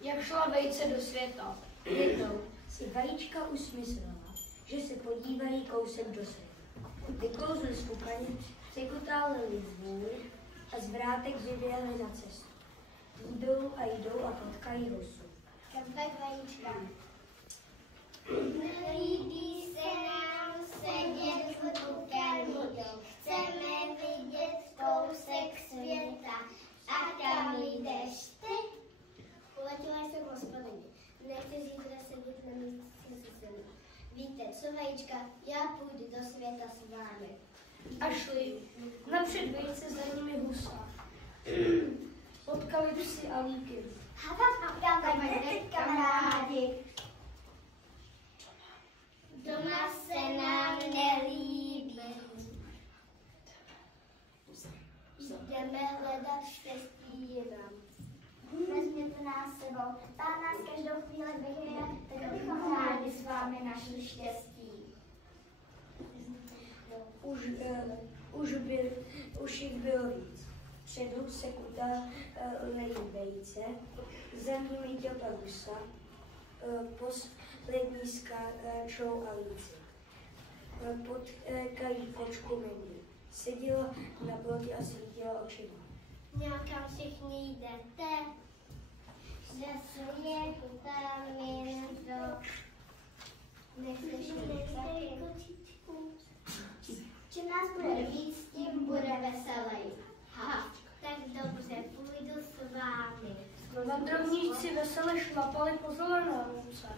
Jak šla vejce do světa. Jednou si vajíčka usmyslela, že se podívají kousek do světa. Vyklouzli z pukani, překutálili zvůli a z vrátek vyběhli na cestu. Jdou a potkají rosu. Kempek vajíčka. Nelíbí se nám sedět v pukani, chceme vidět kousek světa. A kam jdeš ty? Uletěla jsem k hospodyni. Nechci zítra sedět na místě se synem. Víte co, vajíčka, já půjdu do světa s vámi. A šli. Napřed vejce, za nimi husa. Potkali psy a líky. Kam jdete, kamarádi? Doma se nám nelíbí. Jdeme hledat štěstí jinam. Vezměte nás sebou. Pán nás každou chvíli vyhraje, tak bychom rádi s vámi našli štěstí. Už jich bylo víc. Předu se kutálí vejce, za nimi těla husa, poslední skáčou a líci. Potkají kočku Mindy. Seděla na plotě a svítila očima. Někam všichni jdete, že se je kutámi do... Neslyšeli taky kočičku. Čím nás bude víc, tím bude veselej. Ha, tak dobře, půjdu s vámi. Vandrovníci vesele šlapali po zelené louce.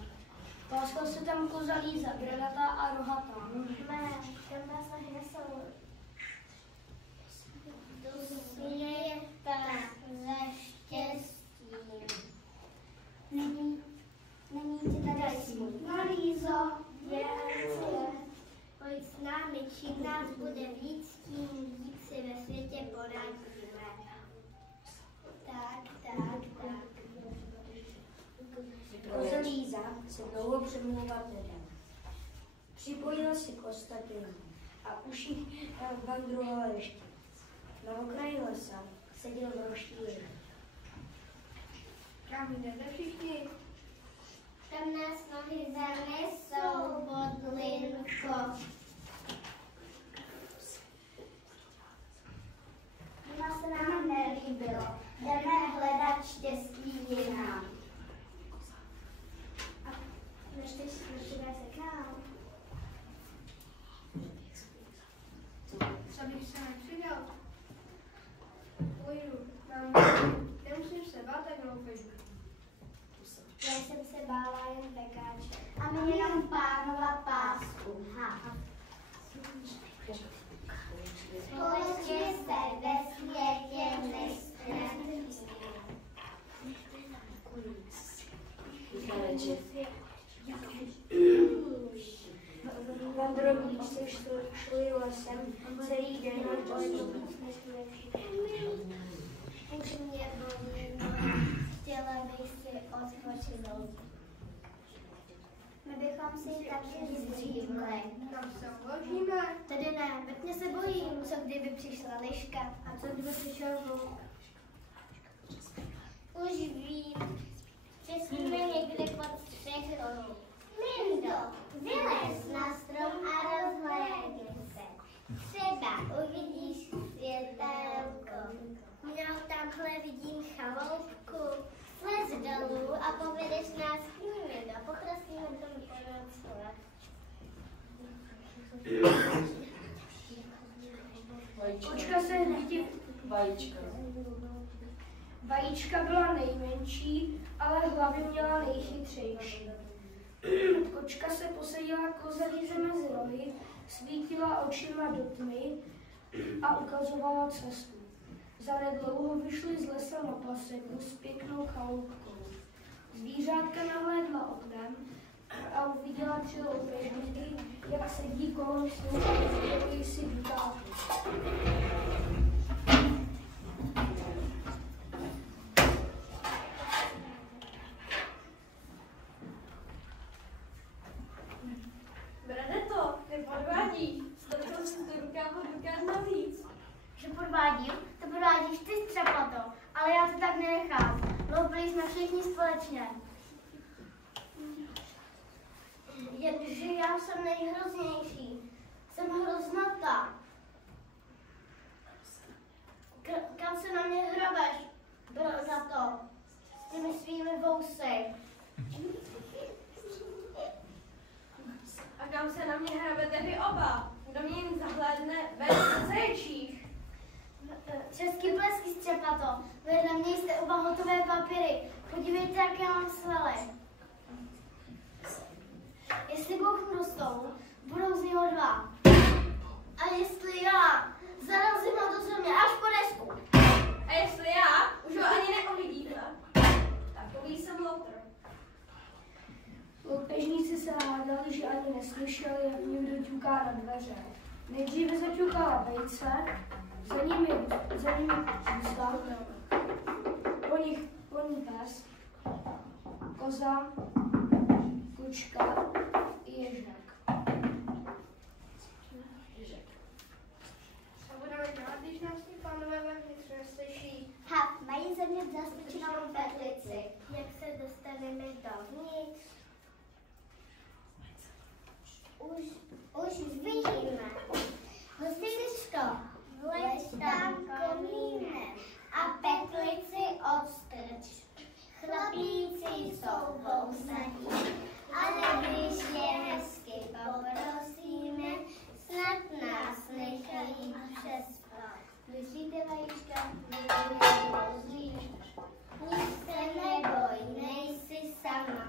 Páskla se tam koza Líza, granatá a rohatá. Ne, tam nás tak veselou. Dusmějete ze štěstí. Není ti tady smutno, Lízo? Je. Pojď s námi, čím nás bude víc, tím víc si ve světě poradíme. Tak. Koza Líza se dlouho přemlouvat nedala. Připojila se k ostatním a už jich vandrovala ještě. Na okraji lesa seděl roštír. Kam jdete všichni? Tam nás nohy zanesou, bodlinko. Doma se nám nelíbilo. Jdeme hledat štěstí jinam. A nechceš se k nám? Co bych se nepřidal? Pojdu. Nemusím se bát, tak neupěžu. Já jsem se bála jen pekáče. A mě jenom pánova pásku. Ha. Společně se ve světě mistrem. Vandrovníci šli lesem celý den a Už mě bolí, chtěla bych si odpočinout. My bychom si taky zdřímli. Kam se uložíme? Tedy ne, vetně se bojím, co kdyby přišla liška. A co kdyby přišel vlk? Už vím, že jsme někde pod střechou. Lindo, vylez na strom a rozhlédni se. Třeba uvidíš světelko. No, tamhle vidím chaloupku. Slez dolů a povedeš nás k ním. A poprosíme tam porocovat. Kočka se hned Vajíčka byla nejmenší, ale hlavy měla nejchytřejší. Kočka se posadila koze Líze mezi rohy, svítila očima do tmy a ukazovala cestu. Zanedlouho vyšli z lesa na paseku s pěknou chaloupkou. Zvířátka nahlédla oknem a uviděla 3 loupežníky, jak sedí kolem stolu a rozdělují si dukáty. Braneto, nepodvádíš. Dostal jsem do rukávu dukát navíc. Že podvádím? To podvádíš ty, střepato. společně. Jenže já jsem nejhroznější. Jsem hroznata. Kam se na mě hrabeš, brzoto, s těmi svými vousy? A kam se na mě hrabete vy oba? Kdo mě jen zahlédne bez zaječích? Český blesky, Střepato. Vedle mě jste oba hotové papíry. Podívejte, jaké mám svaly. Jestli bouchnu do stolu, budou z něho 2. A jestli já zarazím ho do země až po desku. A jestli já, už ho ani neuvidíte. Takový jsem lotr. Loupežníci se hádali, že ani neslyšeli, jak někdo ťuká na dveře. Nejdříve zaťukala vejce, za nimi husla, po ní pes, koza, kučka i ježek. Co budeme dělat, když nás ti pánové vevnitř neslyší? Mají ze mě zastrčenou petlici. Jak se dostaneme dovnitř? Už vidíme. Hostiničko, vlež tam komínem a petlici odstrč. Chlapíci jsou vousatí, ale když je hezky poprosíme, snad nás nechají přespat. Myslíte, vajíčka, rozlíš? Nic se neboj, nejsi sama.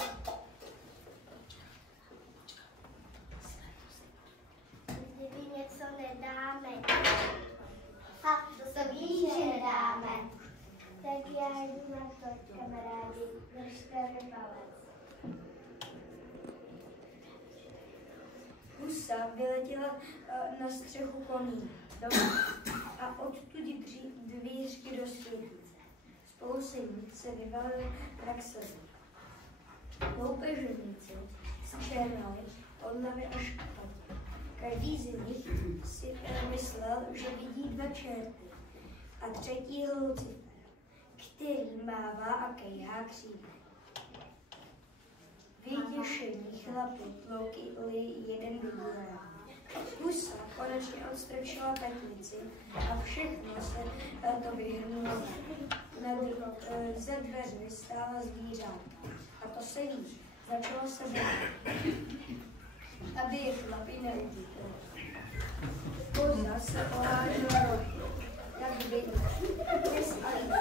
Kdyby něco nedáme. To víš, že nedáme. Tak já jdu na to, kamarádi, držte mi palec. Husa vyletěla na střechu koní a odtud dvířky do světnice. Spolu se vyvalili k sebe. Loupežníci zčernali od hlavy až k pati. Každý z nich si myslel, že vidí 2 čerty a třetí Lucifer, který mává a kejhá křídly. Vyděšení chlapi tloukli jeden druhého. Husa konečně odstrčila petlici a všechno se to vyhrnulo. Ze dveřmi stála zvířátka a to se jí začalo se bát, aby je chlapi neutíkali. Koza se ohážela rohy, jak vidíš, dnes a jít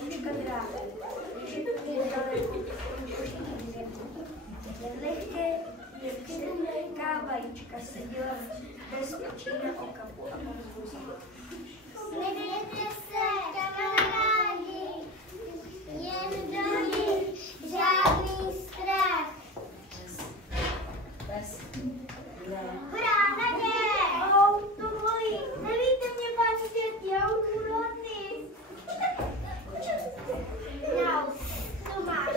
kučka dráve, žitky daleko, koštík země. Jen lehká vajíčka seděla v bezpečí na okapu a povzduší. Nebojte se, kamarádi, jen do nich žádný strach. Hurá, naděj! To bolí. Nevíte mě, pán svět, já už budu hodný. No, tu máš.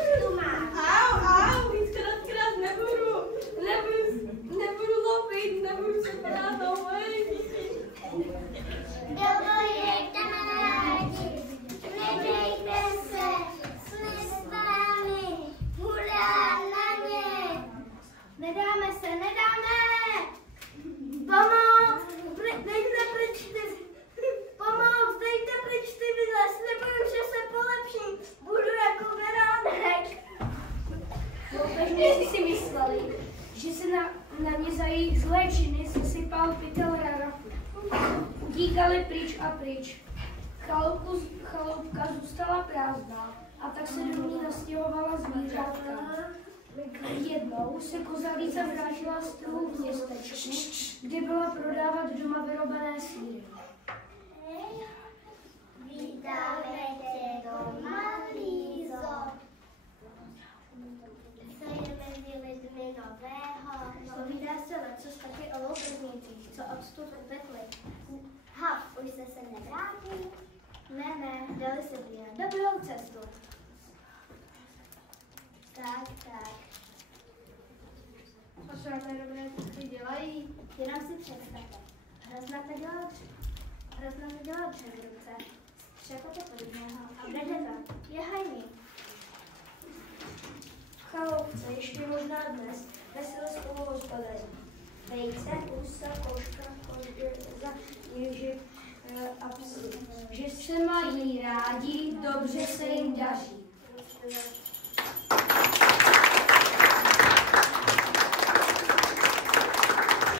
Au, víckrát nebudu lopit, nebudu se padát dolej. Dovoje, kamarádi, nedejte se, jsme s vámi, hurá na ně. Nedáme se, nedáme! Pomoc! Dejte pryč ty! Pomoc! Dejte pryč ty vidle! Slibuju, že se polepším! Budu jako beránek! Loupežníci si mysleli, že se na ně za jejich zlé činy sesypal pytel rarafu. Utíkali pryč a pryč. Chaloupka zůstala prázdná a tak se do ní nastěhovala zvířátka. Jednou se kozalice vrátila z trhu v městečku, kde byla prodávat doma vyrobené sýry. Vítáme tě doma, Lízo. Co je mezi lidmi nového? Povídá se lecos taky o loupežnících, co odtud upekli. Už jste se nevrátili? Ne, dali se vyjet. Dobrou cestu. Tak. A co jaké dobré cesty dělají? Jenom si představte. Hrozna to dělá přes ruce. Střepote podobného a bredeva je hajný. a ovce ještě možná dnes vesele spolu hospodaří. Vejce, úsa, koška, kožděza, ježek a psy. Že se mají rádi, dobře se jim daří.